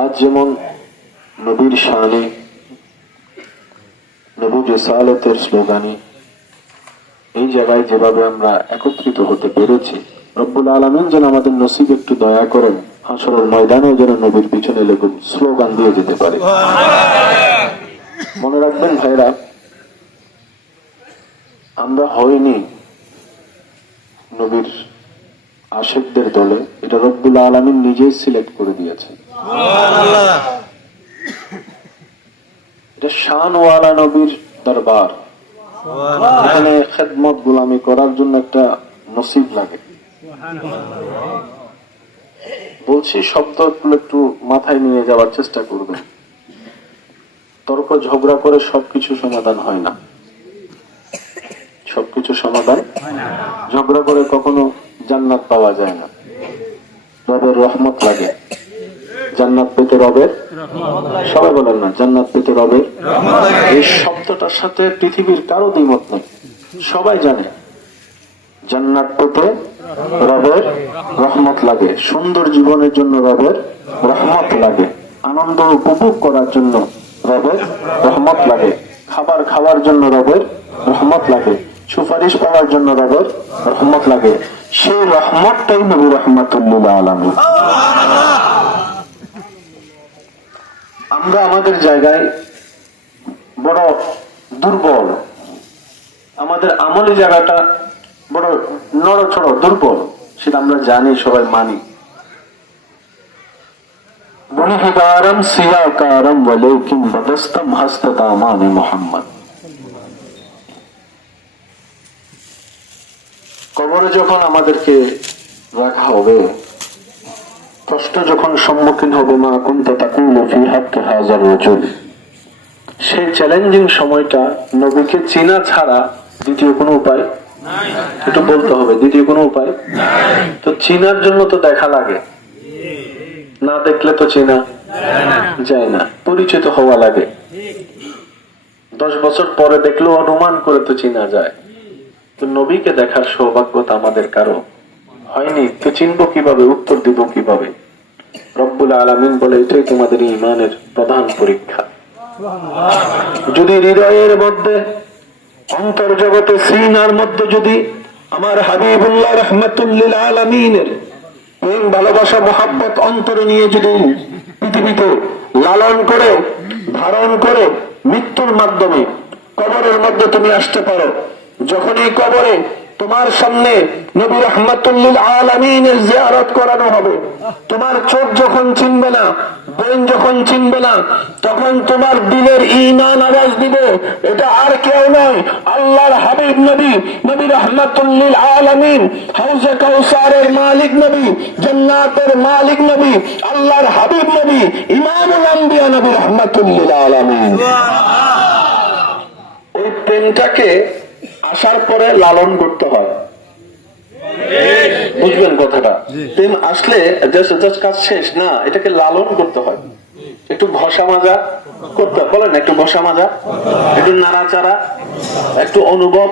আজ যেমন নবীর শানে, নবীর রিসালাতের স্লোগানে এই জায়গায় যেভাবে আমরা একত্রিত হতে পেরেছি, রব্বুল আলামিন যেন আমাদের নসিব একটু দয়া করেন, হাসরের ময়দানে যেন নবীর পিছনে লেগে স্লোগান দিয়ে যেতে পারে। মনে রাখবেন ভাইরা, আমরা হয়নি নবীর আশিকদের দলে, এটা রব্বুল আলামিন নিজেই সিলেক্ট করে দিয়েছেন। এটা শানওয়ালা নবীর দরবার, এখানে খেদমত গোলামি করার জন্য একটা নসিব লাগে। বলছি, শব্দগুলো একটু মাথায় নিয়ে যাওয়ার চেষ্টা করবেন। তর্ক ঝগড়া করে সবকিছু সমাধান হয় না, সবকিছু সমাধান, ঝগড়া করে কখনো জান্নাত পাওয়া যায় না। রবের রহমত লাগে, জান্নাত পেতে রবের, সবাই বলেন না জান্নাত পেতে রবের। এই শব্দটার সাথে পৃথিবীর কারো দ্বিমত নেই, সবাই জানে জান্নাত পেতে রবের রহমত লাগে, সুন্দর জীবনের জন্য রবের রহমত লাগে, আনন্দ উপভোগ করার জন্য রবের রহমত লাগে, খাবার খাওয়ার জন্য রবের রহমত লাগে, সুপারিশ পাওয়ার জন্য রবের রহমত লাগে। সেই রহমতটাই নবী রাহমাতুল্লিল আলামিন। আমরা আমাদের জায়গায় বড় দুর্বল, আমাদের আমলি জায়গাটা বড় নড়ছড় দুর্বল, সেটা আমরা জানি, সবাই মানি। গুনহগারম সিয়াকারম ওয়ালাকিন বদস্তম হাসতাত আমানি মুহাম্মদ। কবরে যখন আমাদেরকে রাখা হবে, প্রশ্ন যখন সম্মুখীন হবে, মা কুনতা তাকুলু ফি হাক্কি হাযার রাজুল, সেই চ্যালেঞ্জিং সময়টা নবীকে চিনা ছাড়া দ্বিতীয় কোনো উপায় নাই। একটু বলতে হবে, দ্বিতীয় কোনো উপায় নাই। তো চিনার জন্য তো দেখা লাগে, না দেখলে তো চেনা যায় না, পরিচিত হওয়া লাগে। 10 বছর পরে দেখলেও অনুমান করে তো চিনা যায়। তো নবীকে দেখার সৌভাগ্য তো আমাদের কারো হয়নি, তো চিনবো কিভাবে, উত্তর দিব কিভাবে? রব্বুল আলামিন বলে, এটাই তোমাদের ঈমানের প্রধান পরীক্ষা। যদি হৃদয়ের মধ্যে, অন্তর জগতে, সিনার মধ্যে যদি আমার হাবিবুল্লাহ রাহমাতুল্লিল আলামিনের প্রেম, ভালোবাসা, মহাব্বত অন্তরে নিয়ে যদি পৃথিবীতে লালন করে, ধারণ করে, মৃত্যুর মাধ্যমে কবরের মধ্যে তুমি আসতে পারো, যখন এই কবরে তোমার সামনে নবী রাহমাতুল্লিল আলামিনের জিয়ারত করানো হবে, তোমার চোখ যখন চিনবে না, ব্রেন যখন চিনবে না, তখন তোমার দিলের ঈমান আওয়াজ দিবে, এটা আর কেউ নয়, আল্লাহর হাবিব নবী, নবী রাহমাতুল্লিল আলামিন, হাউজে কাউসারের মালিক নবী, জান্নাতের মালিক নবী, আল্লাহর হাবিব নবী, ইমামুল আম্বিয়া নবী রাহমাতুল্লিল আলামিন। ওই প্রেমটাকে আসার পরে লালন করতে হয়, বুঝবেন কথাটা? প্রেম আসলে কাজ শেষ না, এটাকে লালন করতে হয়, একটু ঘষা মাজা করতে হয়, বলেন একটু ঘষা মাজা, একটু নাড়াচাড়া, একটু অনুভব,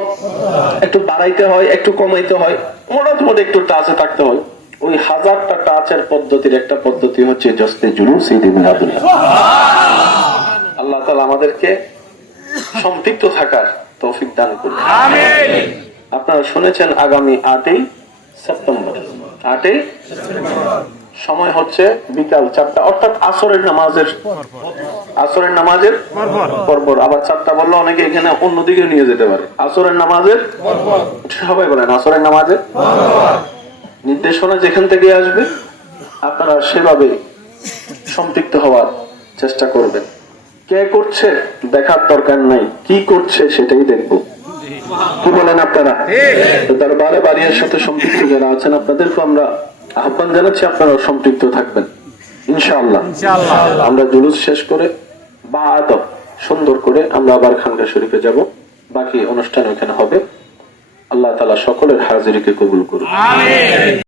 একটু বাড়াইতে হয়, একটু কমাইতে হয়, মোটামুটি একটু টাচে থাকতে হয়। ওই 1000টা টাচের পদ্ধতির একটা পদ্ধতি হচ্ছে জস্তে জুলুস ঈদ মিলাদুল্লাহ। আল্লাহ তাআলা আমাদেরকে সম্পৃক্ত থাকার তৌফিক দান করুন, আমিন। আপনারা শুনেছেন আগামী 8ই সেপ্টেম্বর, 8ই সময় হচ্ছে বিকাল 4টা, অর্থাৎ আসরের নামাজের পরপর। আবার 4টা বললে অনেকে এখানে অন্যদিকে নিয়ে যেতে পারে। আসরের নামাজের, সবাই বলেন আসরের নামাজের নির্দেশনা যেখান থেকে আসবে আপনারা সেভাবে সম্পৃক্ত হওয়ার চেষ্টা করবেন। কে করছে দেখার দরকার নাই, কি করছে সেটাই দেখবো, কি বলেন আপনারা? দরবারে বাড়ির সাথে সম্পৃক্ত যারা আছেন আপনাদেরকে আমরা আহ্বান জানাচ্ছি, আপনারা সম্পৃক্ত থাকবেন ইনশাআল্লাহ। আমরা জুলুস শেষ করে বা আদব সুন্দর করে আমরা আবার খানকা শরীফে যাব, বাকি অনুষ্ঠান ওখানে হবে। আল্লাহ তাআলা সকলের হাজিরিকে কবুল করুন, আমিন।